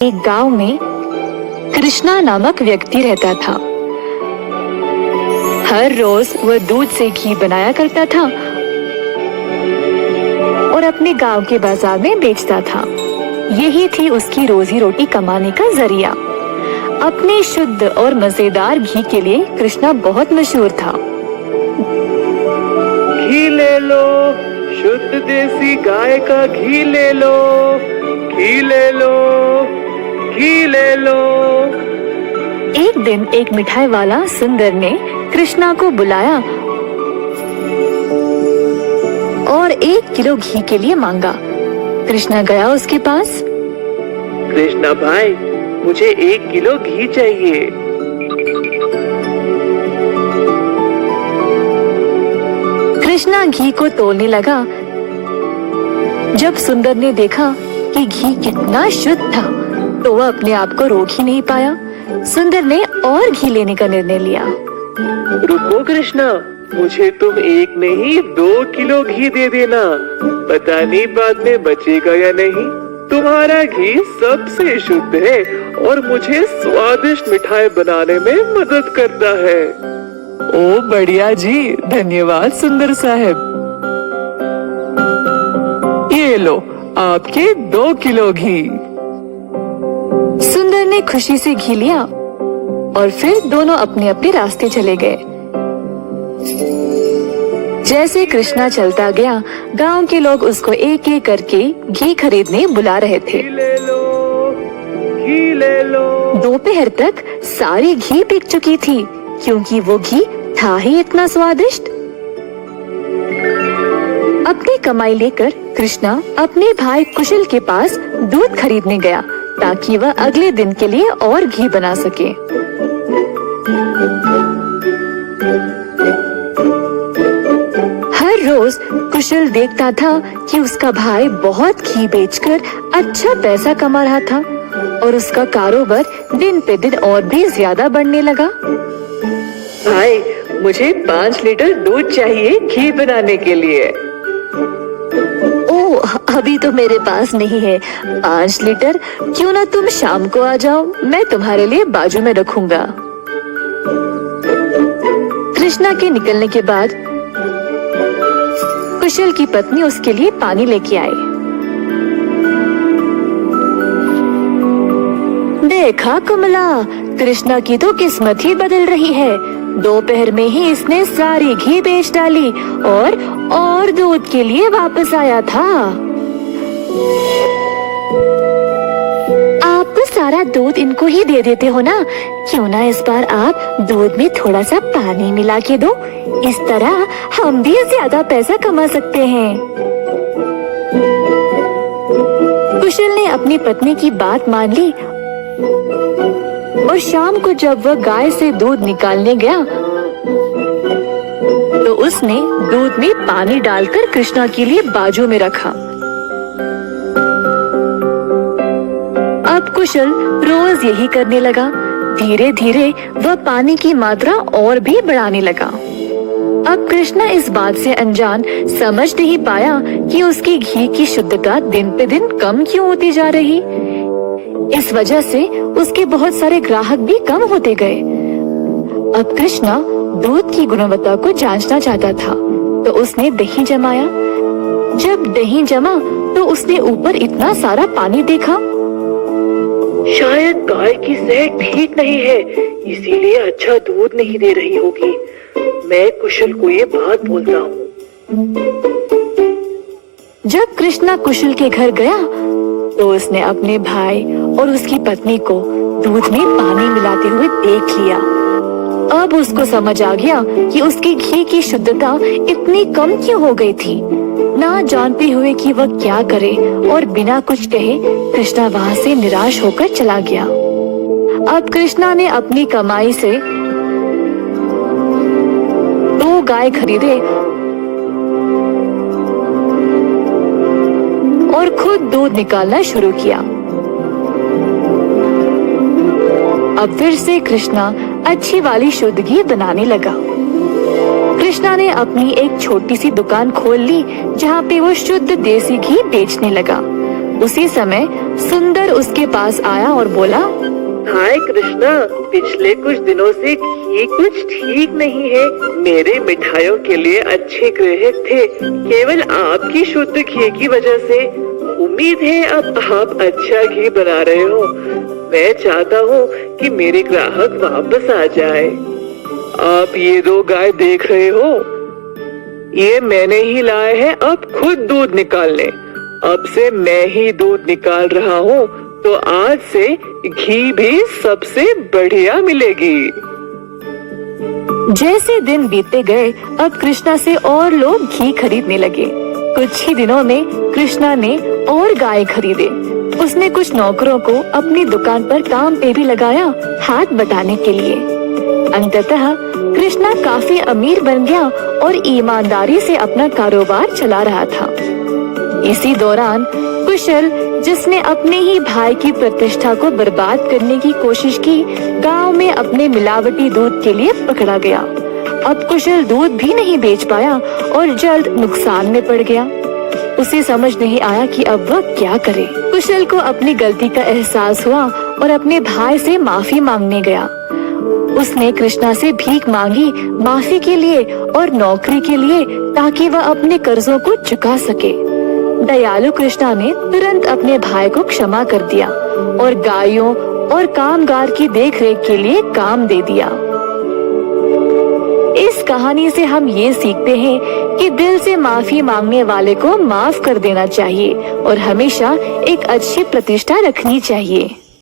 एक गांव में कृष्णा नामक व्यक्ति रहता था। हर रोज वह दूध से घी बनाया करता था और अपने गांव के बाजार में बेचता था। यही थी उसकी रोजी रोटी कमाने का जरिया। अपने शुद्ध और मजेदार घी के लिए कृष्णा बहुत मशहूर था। घी ले लो, शुद्ध देसी गाय का घी ले लो, घी ले लो, घी ले लो। एक दिन एक मिठाई वाला सुंदर ने कृष्णा को बुलाया और 1 किलो घी के लिए मांगा। कृष्णा गया उसके पास। कृष्णा भाई, मुझे 1 किलो घी चाहिए। कृष्णा घी को तोलने लगा। जब सुंदर ने देखा कि घी कितना शुद्ध था, तो वह अपने आप को रोक ही नहीं पाया। सुंदर ने और घी लेने का निर्णय लिया। रुको कृष्णा, मुझे तुम 1 नहीं 2 किलो घी दे देना। पता नहीं बाद में बचेगा या नहीं। तुम्हारा घी सबसे शुद्ध है और मुझे स्वादिष्ट मिठाई बनाने में मदद करता है। ओ बढ़िया जी, धन्यवाद सुंदर साहब। ये लो आपके 2 किलो घी। सुंदर ने खुशी से घी लिया और फिर दोनों अपने अपने रास्ते चले गए। जैसे कृष्णा चलता गया, गांव के लोग उसको एक एक करके घी खरीदने बुला रहे थे। घी ले लो, घी ले लो। दोपहर तक सारी घी बिक चुकी थी, क्योंकि वो घी था ही इतना स्वादिष्ट। अपनी कमाई लेकर कृष्णा अपने भाई कुशल के पास दूध खरीदने गया, ताकि वह अगले दिन के लिए और घी बना सके। हर रोज कुशल देखता था कि उसका भाई बहुत घी बेचकर अच्छा पैसा कमा रहा था और उसका कारोबार दिन पे दिन और भी ज्यादा बढ़ने लगा। भाई, मुझे 5 लीटर दूध चाहिए घी बनाने के लिए। ओह, अभी तो मेरे पास नहीं है 5 लीटर। क्यों ना तुम शाम को आ जाओ, मैं तुम्हारे लिए बाजू में रखूंगा। कृष्णा के निकलने के बाद कुशल की पत्नी उसके लिए पानी लेके आई। देखा कमला, कृष्णा की तो किस्मत ही बदल रही है। दोपहर में ही इसने सारी घी बेच डाली और दूध के लिए वापस आया था। आप तो सारा दूध इनको ही दे देते हो ना, क्यों ना इस बार आप दूध में थोड़ा सा पानी मिला के दो। इस तरह हम भी ज्यादा पैसा कमा सकते हैं। कुशल ने अपनी पत्नी की बात मान ली और शाम को जब वह गाय से दूध निकालने गया, तो उसने दूध में पानी डालकर कृष्णा के लिए बाजू में रखा। अब कुशल रोज यही करने लगा। धीरे धीरे वह पानी की मात्रा और भी बढ़ाने लगा। अब कृष्णा इस बात से अनजान समझ नहीं पाया कि उसकी घी की शुद्धता दिन पे दिन कम क्यों होती जा रही। इस वजह से उसके बहुत सारे ग्राहक भी कम होते गए। अब कृष्णा दूध की गुणवत्ता को जांचना चाहता था, तो उसने दही जमाया। जब दही जमा, तो उसने ऊपर इतना सारा पानी देखा। शायद गाय की सेहत ठीक नहीं है, इसीलिए अच्छा दूध नहीं दे रही होगी। मैं कुशल को ये बात बोलता हूँ। जब कृष्णा कुशल के घर गया, तो उसने अपने भाई और उसकी पत्नी को दूध में पानी मिलाते हुए देख लिया। अब उसको समझ आ गया कि उसकी घी की शुद्धता इतनी कम क्यों हो गई थी। ना जानते हुए कि वह क्या करे और बिना कुछ कहे कृष्णा वहां से निराश होकर चला गया। अब कृष्णा ने अपनी कमाई से 2 गाय खरीदे और खुद दूध निकालना शुरू किया। अब फिर से कृष्णा अच्छी वाली शुद्ध घी बनाने लगा। कृष्णा ने अपनी एक छोटी सी दुकान खोल ली, जहाँ पे वो शुद्ध देसी घी बेचने लगा। उसी समय सुंदर उसके पास आया और बोला, हाय कृष्णा, पिछले कुछ दिनों से घी कुछ ठीक नहीं है। मेरे मिठाइयों के लिए अच्छे ग्राहक थे, केवल आपकी शुद्ध घी की वजह से। उम्मीद है अब आप अच्छा घी बना रहे हो। मैं चाहता हूँ कि मेरे ग्राहक वापस आ जाए। आप ये 2 गाय देख रहे हो, ये मैंने ही लाए हैं अब खुद दूध निकालने। अब से मैं ही दूध निकाल रहा हूँ, तो आज से घी भी सबसे बढ़िया मिलेगी। जैसे दिन बीतते गए, अब कृष्णा से और लोग घी खरीदने लगे। कुछ ही दिनों में कृष्णा ने और गाय खरीदे। उसने कुछ नौकरों को अपनी दुकान पर काम पे भी लगाया, हाथ बटाने के लिए। अंततः कृष्णा काफी अमीर बन गया और ईमानदारी से अपना कारोबार चला रहा था। इसी दौरान कुशल, जिसने अपने ही भाई की प्रतिष्ठा को बर्बाद करने की कोशिश की, गांव में अपने मिलावटी दूध के लिए पकड़ा गया। अब कुशल दूध भी नहीं बेच पाया और जल्द नुकसान में पड़ गया। उसे समझ नहीं आया कि अब वह क्या करे। कुशल को अपनी गलती का एहसास हुआ और अपने भाई से माफी मांगने गया। उसने कृष्णा से भीख मांगी, माफी के लिए और नौकरी के लिए, ताकि वह अपने कर्जों को चुका सके। दयालु कृष्णा ने तुरंत अपने भाई को क्षमा कर दिया और गायों और कामगार की देखरेख के लिए काम दे दिया। इस कहानी से हम ये सीखते हैं कि दिल से माफी मांगने वाले को माफ कर देना चाहिए और हमेशा एक अच्छी प्रतिष्ठा रखनी चाहिए।